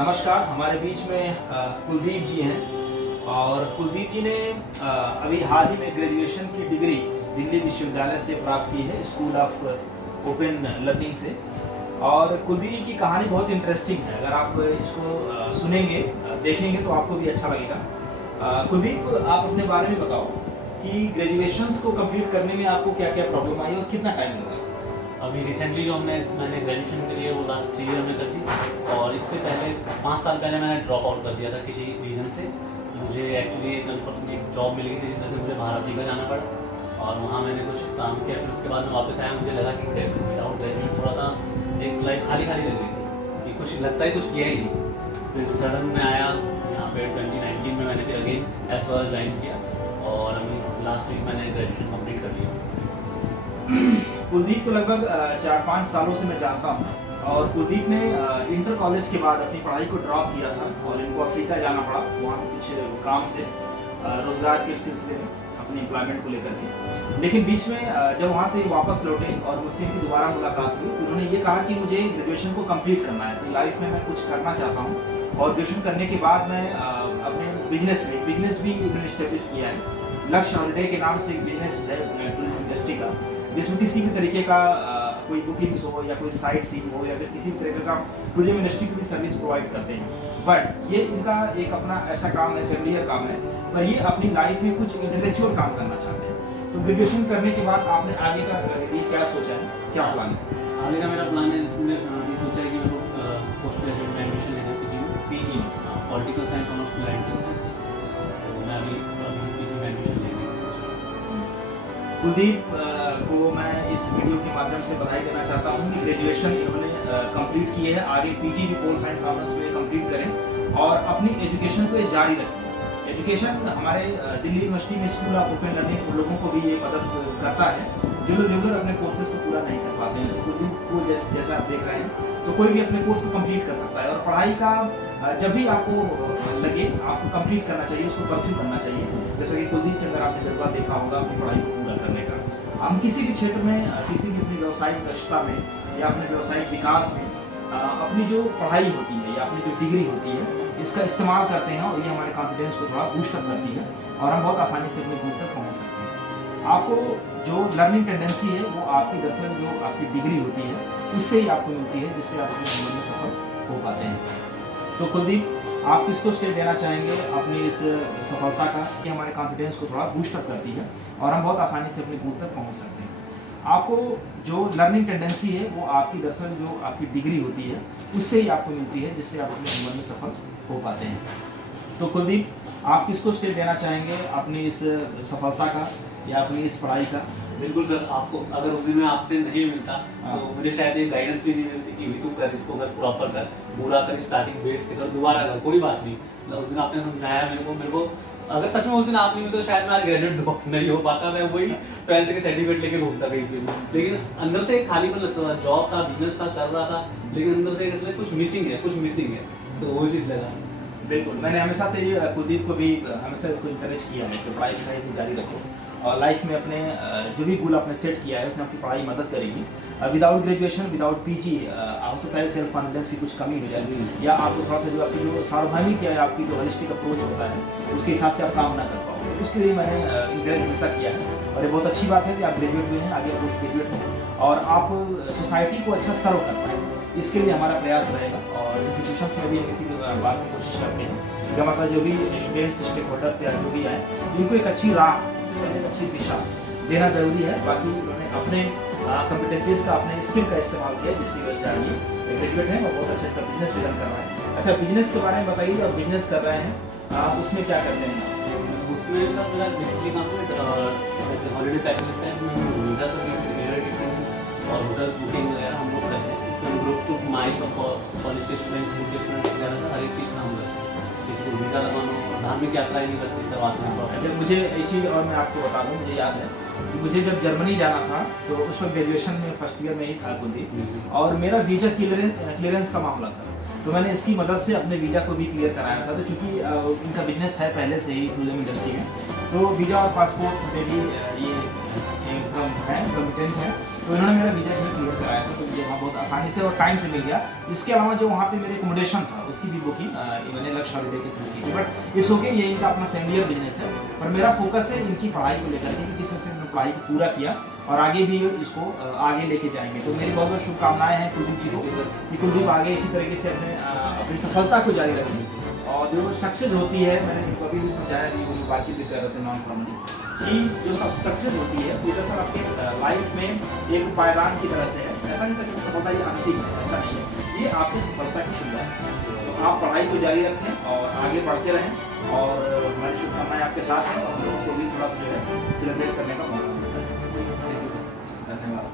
नमस्कार। हमारे बीच में कुलदीप जी हैं और कुलदीप जी ने अभी हाल ही में ग्रेजुएशन की डिग्री दिल्ली विश्वविद्यालय से प्राप्त की है, स्कूल ऑफ ओपन लर्निंग से। और कुलदीप जी की कहानी बहुत इंटरेस्टिंग है। अगर आप इसको सुनेंगे, देखेंगे तो आपको भी अच्छा लगेगा। कुलदीप, आप अपने बारे में बताओ कि ग्रेजुएशंस को कंप्लीट करने में आपको क्या क्या प्रॉब्लम आई और कितना टाइम लगा? अभी रिसेंटली जो मैंने ग्रेजुएशन के लिए वो लास्ट 3 ईयर में कर दी, और इससे पहले 5 साल पहले मैंने ड्रॉप आउट कर दिया था किसी रीज़न से। मुझे एक्चुअली एक अनफॉर्चुनेट जॉब मिल गई थी जिस वजह से मुझे बाहर अफ्रीका जाना पड़ा, और वहाँ मैंने कुछ काम किया। फिर उसके बाद मैं वापस आया, मुझे लगा कि विदाउट ग्रेजुएट थोड़ा सा एक लाइफ खाली खाली लग रही थी कि कुछ लगता है कुछ किया ही नहीं। फिर सडन में आया यहाँ पे 2019 में मैंने फिर अगेन एसवाल ज्वाइन किया, और अभी लास्ट वीक मैंने ग्रेजुएशन कंप्लीट कर लिया। कुलदीप को लगभग 4-5 सालों से मैं जानता हूँ, और कुलदीप ने इंटर कॉलेज के बाद अपनी पढ़ाई को ड्रॉप किया था और इनको अफ्रीका जाना पड़ा, वहाँ कुछ काम से, रोजगार के सिलसिले में, अपनी एम्प्लॉयमेंट को लेकर के। लेकिन बीच में जब वहाँ से वापस लौटे और मुझसे इनकी दोबारा मुलाकात हुई, तो उन्होंने ये कहा कि मुझे ग्रेजुएशन को कंप्लीट करना है, अपनी लाइफ में मैं कुछ करना चाहता हूँ, और ग्रेजुएशन करने के बाद मैं अपने बिजनेस भी उन्होंने स्टेब्लिश किया है। लक्ष्य हॉलीडे के नाम से एक बिजनेस है टूरिज्म इंडस्ट्री का, जिसमें किसी भी तरीके का कोई बुकिंग्स हो या कोई साइट सीइंग हो या फिर किसी भी तरीके का टूरिज्म इंडस्ट्री की भी सर्विस प्रोवाइड करते हैं। बट ये इनका एक अपना ऐसा काम है, फैमिलियर काम है, पर ये अपनी लाइफ में कुछ इंटेलेक्चुअल काम करना चाहते हैं। तो ग्रेजुएशन करने के बाद आपने आगे का क्या सोचा है, क्या प्लान है? आगे का मेरा प्लान है, इसमें ये सोचा है कि मेरे को पोस्ट ग्रेजुएट में एडमिशन लेना है पीजी में, पॉलिटिकल साइंस ऑनर्स में इंटरेस्ट है, तो मैं अभी पीजी में एडमिशन लेंगे। कुलदीप को मैं इस वीडियो के माध्यम से बधाई देना चाहता हूँ कि ग्रेजुएशन इन्होंने कंप्लीट की है। आगे पीजी भी पोल साइंस ऑनर्स में कंप्लीट करें और अपनी एजुकेशन को जारी रखें। एजुकेशन हमारे दिल्ली यूनिवर्सिटी में स्कूल ऑफ ओपन लर्निंग उन लोगों को भी ये मदद करता है जो लोग रेगुलर अपने कोर्सेज को पूरा नहीं कर पाते हैं। तो कुलदीप को जैसा आप देख रहे हैं, तो कोई भी अपने कोर्स को कंप्लीट कर सकता है, और पढ़ाई का जब भी आपको लगे आपको कंप्लीट करना चाहिए, उसको परस्यू करना चाहिए। जैसा कि कुलदीप के अंदर आपने जज्बा देखा होगा अपनी पढ़ाई को पूरा करने का। हम किसी भी क्षेत्र में, किसी भी अपनी व्यावसायिक दक्षता में या अपने व्यावसायिक विकास में अपनी जो पढ़ाई होती है या अपनी जो डिग्री होती है, इसका इस्तेमाल करते हैं, और ये हमारे कॉन्फिडेंस को थोड़ा बूस्टअप करती है, और हम बहुत आसानी से अपने गोल तक पहुँच सकते हैं। आपको जो लर्निंग टेंडेंसी है वो आपकी दरअसल जो आपकी डिग्री होती है उससे ही आपको मिलती है, जिससे आप अपने जीवन में सफल हो पाते हैं। तो कुलदीप, आप किसको स्टेट देना चाहेंगे अपनी इस सफलता का? ये हमारे कॉन्फिडेंस को थोड़ा बूस्टअप करती है, और हम बहुत आसानी से अपने गोल तक पहुंच सकते हैं। आपको जो लर्निंग टेंडेंसी है वो आपकी दरअसल जो आपकी डिग्री होती है उससे ही आपको मिलती है, जिससे आप अपने जीवन में सफल हो पाते हैं। तो कुलदीप, आप किसको स्टेट देना चाहेंगे अपनी इस सफलता का या अपनी इस पढ़ाई का? बिल्कुल सर, आपको अगर उस दिन में आपसे नहीं मिलता तो मुझे शायद ये गाइडेंस भी नहीं मिलती कि तू कर, इसको कर, प्रॉपर कर, पूरा कर, स्टार्टिंग बेस से कर, दोबारा कर, कोई बात नहीं। उस दिन आपने समझाया मेरे को अगर सच में उस दिन आप नहीं मिलते तो शायद मैं आज ग्रेजुएट नहीं हो पाता, मैं वही 12th के सर्टिफिकेट लेके घूमता कहीं पे। लेकिन अंदर से खालीपन लगता था, जॉब था, बिजनेस था, कर रहा था, लेकिन अंदर से इसलिए कुछ मिसिंग है, तो वो चीज़ लगा। बिल्कुल, मैंने हमेशा से ये कुलदीप को भी हमेशा इसको इंकरेज किया है कि पढ़ाई सही जारी रखो, और लाइफ में अपने जो भी गोल आपने सेट किया है उसमें आपकी पढ़ाई मदद करेगी। विदाउट ग्रेजुएशन, विदाउट पीजी हो सकता है सेल्फ कॉन्फिडेंस की कुछ कमी हो जाएगी, या आपको थोड़ा सा जो आपकी जो सार्वभौमिक या आपकी जो होलिस्टिक अप्रोच होता है उसके हिसाब से आप काम ना कर पाओगे। उसके लिए मैंने इंकरेज हमेशा किया है, और ये बहुत अच्छी बात है कि आप ग्रेजुएट हुए हैं, आगे पोस्ट ग्रेजुएट हैं, और आप सोसाइटी को अच्छा सर्व कर पाएँ, इसके लिए हमारा प्रयास रहेगा। और इंस्टीट्यूशंस में भी हम इसी बात की कोशिश करते हैं कि मतलब जो भी स्टूडेंट्स, स्टेक होल्डर्स या जो भी आए, जिनको एक अच्छी राह, सबसे पहले एक अच्छी दिशा देना ज़रूरी है। बाकी उन्होंने अपने कॉम्पिटेंसीज का, अपने स्किल का इस्तेमाल किया, जिसकी वजह से आज ये ग्रेजुएट हैं और बहुत अच्छा बिजनेस भी रन कर रहे हैं। अच्छा, बिजनेस के बारे में बताइए, जब बिजनेस कर रहे हैं आप उसमें क्या करते हैं? उसमें सर मेरा बेसिकली काम हॉलीडे पैकेजेस का है, वीज़ा सर्विस और होटल्स बुकिंग वगैरह हम लोग करते हैं। इसमें ग्रुप्स टू माइल्स और कॉलेज के स्टूडेंट्स, स्कूल के स्टूडेंट्स वगैरह का हर एक चीज़ का हम करते हैं। किसी को वीज़ा लगाना हो, धार्मिक यात्राएं नहीं करते तब आते हैं। जब मुझे एक चीज़ और मैं आपको बता दूं, मुझे याद है कि मुझे जब जर्मनी जाना था तो उस वक्त ग्रेजुएशन में फर्स्ट ईयर में ही था कुलदीप, और मेरा वीज़ा क्लियरेंस का मामला था, तो मैंने इसकी मदद से अपने वीज़ा को भी क्लियर कराया था। तो चूँकि इनका बिजनेस है पहले से ही टूरिज्म इंडस्ट्री में, तो वीज़ा और पासपोर्ट में भी ये कम है, कॉम्पिटेंट है, तो इन्होंने मेरा वीज़ा जो है क्लियर कराया था, तो मुझे वहाँ बहुत आसानी से और टाइम से मिल गया। इसके अलावा जो वहाँ पे मेरे एकोमोडेशन था उसकी भी बुकिंग मैंने लक्ष्य हॉलिडे के थ्रू की थी, बट इट्स ओके, ये इनका अपना फैमिलियर बिजनेस है। पर मेरा फोकस है इनकी पढ़ाई को लेकर के, जिस तरह से मैंने पढ़ाई को पूरा किया और आगे भी इसको आगे लेके जाएंगे। तो मेरी बहुत बहुत शुभकामनाएं हैं कुलदीप जी को कि कुलदीप आगे इसी तरीके से अपनी सफलता को जारी रखें। और जो सक्सेस होती है, मैंने इनको अभी भी समझाया कि वो बातचीत भी कर रहे थे नॉन फॉर्मली, कि जो सक्सेस होती है वो दरअसल आपके लाइफ में एक पायदान की तरह से है। ऐसा नहीं कि सफलता ये अंतिम है, ऐसा नहीं है, ये आपकी सफलता की शुरुआत है। तो आप पढ़ाई को जारी रखें और आगे बढ़ते रहें, और हमारी शुभकामनाएं आपके साथ हैं, और हम लोगों को भी थोड़ा सा जो है सेलिब्रेट करने का मौका मिलता है। धन्यवाद।